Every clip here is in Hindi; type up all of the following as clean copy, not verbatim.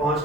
5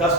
10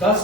10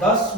10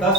10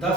10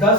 10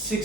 6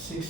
6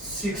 6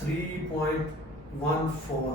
3.14،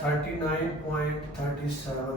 39.37،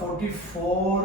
44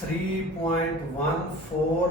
3.14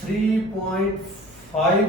3.5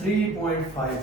3.5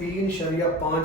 3.5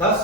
10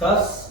10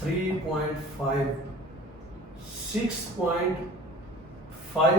3.5، 6.5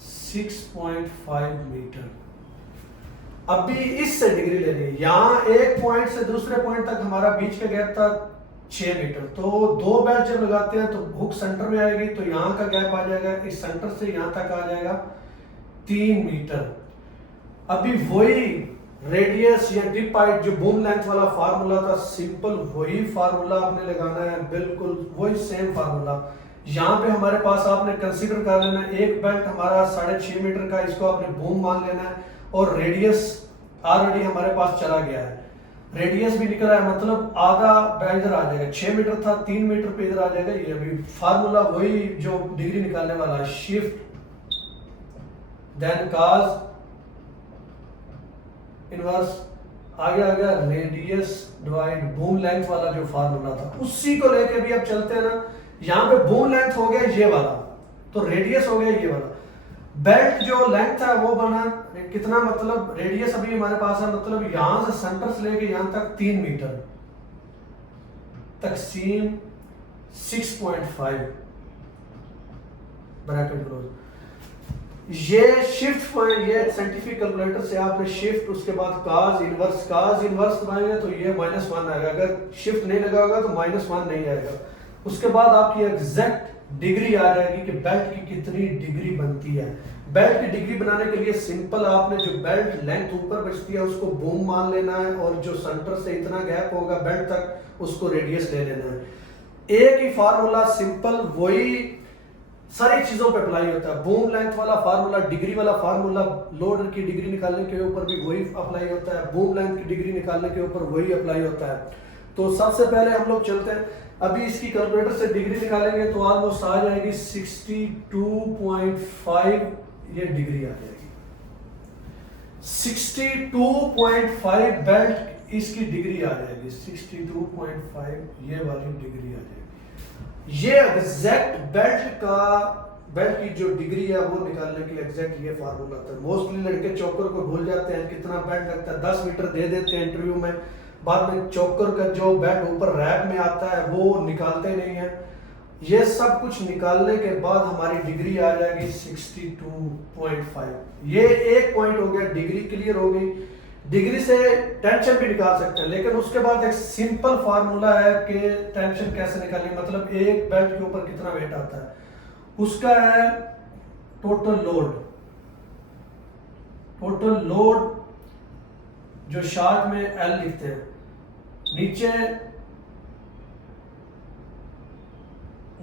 6.5 मीटर। अब भी इससे डिग्री लेनी है। यहाँ एक पॉइंट से दूसरे पॉइंट तक हमारा बीच का गैप था 6 मीटर। तो दो बेल्ट जब लगाते हैं तो हुक सेंटर में आएगी, तो यहाँ का गैप आ जाएगा, इस सेंटर से यहाँ तक आ जाएगा 3 मीटर। अभी वही रेडियस या टिप हाइट जो बूम लेंथ वाला फार्मूला था, सिंपल वही फार्मूला आपने लगाना है, बिल्कुल वही सेम फार्मूला। यहाँ पे हमारे पास आपने कंसीडर कर लेना है एक बेल्ट हमारा 6.5 मीटर का, इसको आपने बूम मान लेना है, और रेडियस ऑलरेडी हमारे पास चला गया है, रेडियस भी निकल आया, मतलब आधा इधर आ जाएगा, 6 मीटर था 3 मीटर पे इधर आ जाएगा। ये अभी फार्मूला वही जो डिग्री निकालने वाला है, शिफ्ट देन कॉस इनवर्स, आगे आ गया रेडियस डिवाइड बूम लेंथ वाला जो फार्मूला था, उसी को लेके भी अब चलते हैं ना। यहाँ पे बूम लेंथ हो गया ये वाला, तो रेडियस हो गया ये वाला, बेल्ट जो लेंथ है वो बना कितना, मतलब रेडियस अभी हमारे पास है, मतलब यहां से सेंटर से लेके यहां तक 3 मीटर, तकसीम 6.5 ब्रैकेट क्लोज। ये शिफ्ट पॉइंट, ये साइंटिफिक कैलकुलेटर से आपने शिफ्ट, उसके बाद काज इनवर्स दबाएंगे तो ये -1 आएगा, अगर शिफ्ट नहीं लगा होगा तो -1 नहीं आएगा। उसके बाद आपकी एग्जैक्ट डिग्री आ जाएगी कि बेल्ट की कितनी डिग्री बनती है। बेल्ट की डिग्री बनाने के लिए सिंपल आपने जो बेल्ट लेंथ ऊपर बचती है उसको बूम मान लेना है, और जो सेंटर से इतना गैप होगा बेल्ट तक उसको रेडियस ले लेना है। एक ही फार्मूला, सिंपल वही सारी चीजों पे अप्लाई होता है। बूम लेंथ वाला फार्मूला, डिग्री वाला फार्मूला, लोड की डिग्री निकालने के ऊपर भी वही अप्लाई होता है, बूम लेंथ की डिग्री निकालने के ऊपर वही अप्लाई होता है। तो सबसे पहले हम लोग चलते हैं, अभी इसकी कैलकुलेटर से डिग्री निकालेंगे तो ऑलमोस्ट आ जाएगी 62.5, ये डिग्री आ जाएगी 62.5 बेल्ट इसकी डिग्री आ जाएगी 62.5, ये वाली डिग्री आ जाएगी। ये एग्जैक्ट बेल्ट की जो डिग्री है वो निकालने के लिए एग्जैक्ट ये फार्मूला था। मोस्टली लड़के चौकर को भूल जाते हैं, कितना बेल्ट लगता है, 10 मीटर दे देते हैं इंटरव्यू में, बाद में चौकर का जो बेल्ट ऊपर रैप में आता है वो निकालते नहीं है। ये सब कुछ निकालने के बाद हमारी डिग्री आ जाएगी 62.5। ये एक पॉइंट हो गया, डिग्री क्लियर हो गई। डिग्री से टेंशन भी निकाल सकते हैं, लेकिन उसके बाद एक सिंपल फार्मूला है कि टेंशन कैसे निकालनी, मतलब एक बेल्ट के ऊपर कितना वेट आता है, उसका है टोटल लोड। टोटल लोड जो शार्ट में एल लिखते हैं, नीचे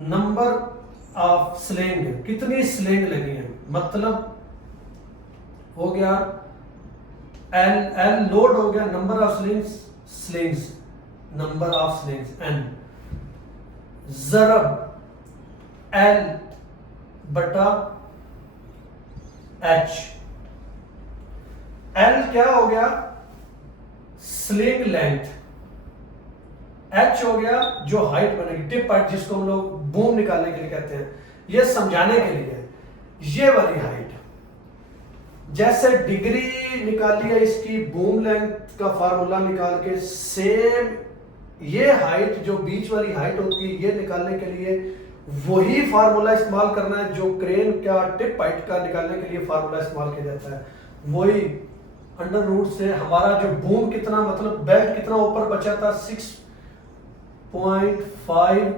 नंबर ऑफ स्लिंग, कितनी स्लिंग लगी है, मतलब हो गया एल लोड हो गया, number of slings number of slings N, ज़रब एल बटा एच। एल क्या हो गया, स्लिंग लेंथ, एच हो गया जो हाइट बनेगी, टिप हाइट, जिसको हम लोग बूम निकालने के लिए कहते हैं। ये समझाने के लिए ये वाली हाइट, जैसे डिग्री निकाली है इसकी बूम लेंथ का फार्मूला निकाल के, सेम ये हाइट जो बीच वाली हाइट होती है ये निकालने के लिए वही फार्मूला इस्तेमाल करना है जो क्रेन का टिप हाइट का निकालने के लिए फार्मूला इस्तेमाल किया जाता है। वही अंडर रूट से हमारा जो बूम कितना, मतलब बेल्ट कितना ऊपर बचा था 6.5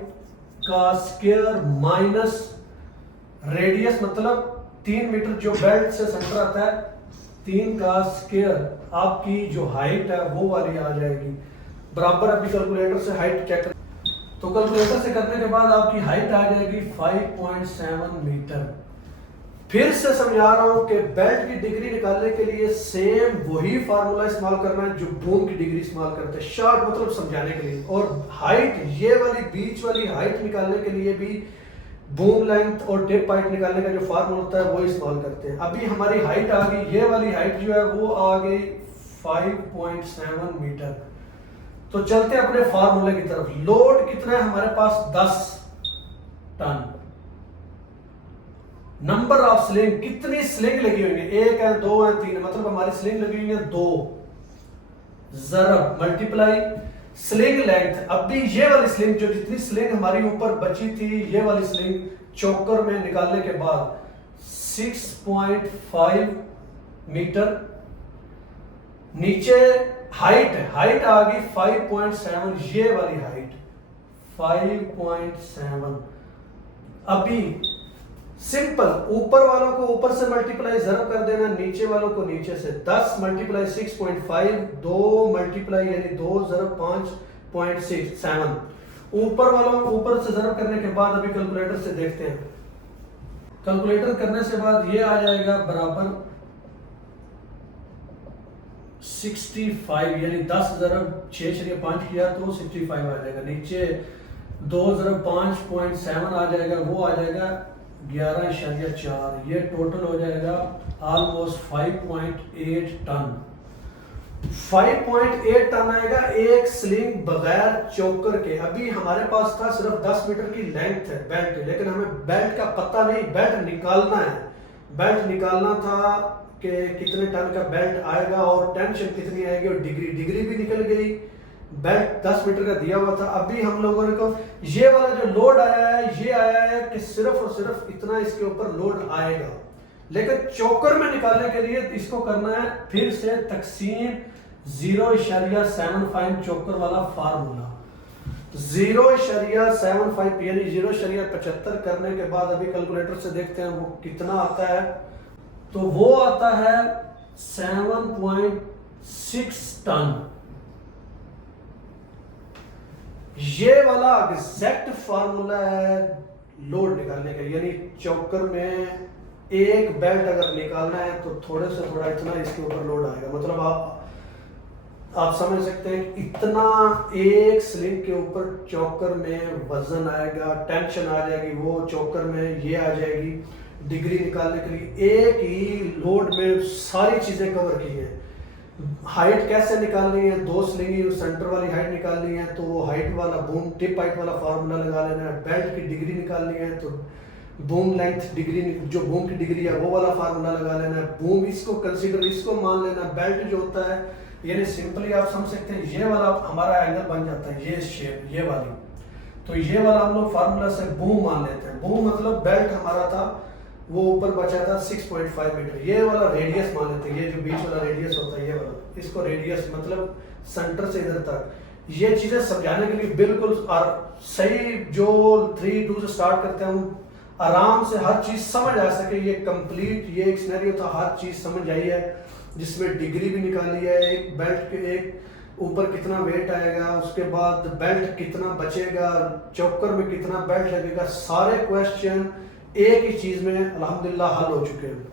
का स्क्वायर माइनस रेडियस, मतलब 3 मीटर जो बेल्ट से सेंटर आता है, 3 का स्क्वायर, आपकी जो हाइट है वो वाली आ जाएगी बराबर। अभी कैलकुलेटर से हाइट चेक, तो कैलकुलेटर से करने के बाद आपकी हाइट आ जाएगी 5.7 मीटर। फिर से समझा रहा हूं कि बेल्ट की डिग्री निकालने के लिए सेम वही फार्मूला इस्तेमाल करना है जो बूम की डिग्री इस्तेमाल करते हैं, शॉर्ट मतलब समझाने के लिए। और हाइट, ये वाली बीच वाली हाइट निकालने के लिए भी बूम लेंथ और टिप हाइट निकालने का जो फार्मूला होता है वो इस्तेमाल करते हैं। अभी हमारी हाइट आ गई, ये वाली हाइट जो है वो आ गई 5.7 मीटर। तो चलते हैं अपने फार्मूले की तरफ। लोड कितना है हमारे पास, 10 टन। नंबर ऑफ स्लिंग, कितनी स्लिंग लगी हुई है, 1 है 2 है 3 है, मतलब हमारी स्लिंग लगी हुई है 2, ज़रब मल्टीप्लाई स्लिंग लेंथ। अब भी ये वाली स्लिंग, जो जितनी स्लिंग हमारी ऊपर बची थी, ये वाली स्लिंग चोकर में निकालने के बाद 6.5 मीटर। नीचे हाइट है, हाइट आ गई 5.7, ये वाली हाइट 5.7। अभी सिंपल, ऊपर वालों को ऊपर से मल्टीप्लाई ज़रब कर देना, नीचे वालों को नीचे से। 10 मल्टीप्लाई 6.5, 2 मल्टीप्लाई यानी 2 ज़रब 5.7। ऊपर वालों को ऊपर से ज़रब करने के बाद अभी कैलकुलेटर से देखते हैं। कैलकुलेटर करने से बाद ये आ जाएगा बराबर 65, यानी 10 ज़रब 6.5 किया तो 65 आ जाएगा। नीचे 2 ज़रब 5.7 आ जाएगा, वो आ जाएगा 11.4। ये टोटल हो जाएगा ऑलमोस्ट 5.8 टन। 5.8 टन आएगा एक स्लिंग बगैर चोकर के। अभी हमारे पास था सिर्फ 10 मीटर की लेंथ है बेल्ट, लेकिन हमें बेल्ट का पता नहीं, बेल्ट निकालना है। बेल्ट निकालना था कि कितने टन का बेल्ट आएगा और टेंशन कितनी आएगी, और डिग्री भी निकल गई। बेल्ट 10 मीटर का दिया हुआ था। अभी हम लोगों ने को ये वाला जो लोड आया है, ये आया है कि सिर्फ और सिर्फ इतना इसके ऊपर लोड आएगा, लेकिन चोकर में निकालने के लिए इसको करना है फिर से तकसीम 0.75 चोकर वाला फार्मूला। 0.75 यानी 0.75 करने के बाद अभी कैलकुलेटर से देखते हैं वो कितना आता है। तो वो आता है 7.6 टन। ये वाला एग्जैक्ट फार्मूला है लोड निकालने का, यानी चोकर में एक बेल्ट अगर निकालना है तो थोड़े से थोड़ा इतना इसके ऊपर लोड आएगा। मतलब आप समझ सकते हैं इतना एक स्लिंग के ऊपर चोकर में वजन आएगा, टेंशन आ जाएगी, वो चोकर में ये आ जाएगी। डिग्री निकालने के लिए एक ही लोड में सारी चीजें कवर की हैं। हाइट कैसे निकालनी है, 2 स्लिंग सेंटर वाली हाइट निकालनी है तो वो हाइट वाला बूम टिप हाइट वाला फार्मूला लगा लेना है। बेल्ट की डिग्री निकालनी है तो बूम लेंथ डिग्री, जो बूम की डिग्री है वो वाला फार्मूला लगा लेना है। बूम इसको कंसीडर, इसको मान लेना। बेल्ट जो होता है यानी सिंपली आप समझ सकते हैं ये वाला हमारा एंगल बन जाता है, ये शेप, ये वाली। तो ये वाला हम लोग फार्मूला से बूम मान लेते हैं। बूम मतलब बेल्ट हमारा था वो ऊपर बचा था 6.5 मीटर। ये वाला रेडियस मान लेते हैं, ये जो बीच वाला रेडियस होता है ये वाला, इसको रेडियस मतलब सेंटर से इधर तक। ये चीजें समझाने के लिए बिल्कुल सही, जो 3-2 से स्टार्ट करते हैं हम आराम से हर चीज समझ आ सके। ये कंप्लीट ये एक सिनेरियो था, हर चीज समझ आई है, जिसमें डिग्री भी निकाली है, एक बेल्ट के एक ऊपर कितना वेट आएगा, उसके बाद बेल्ट कितना बचेगा, चोकर में कितना बेल्ट लगेगा। सारे क्वेश्चन एक ही चीज में अल्हम्दुलिल्लाह हल हो चुके हैं।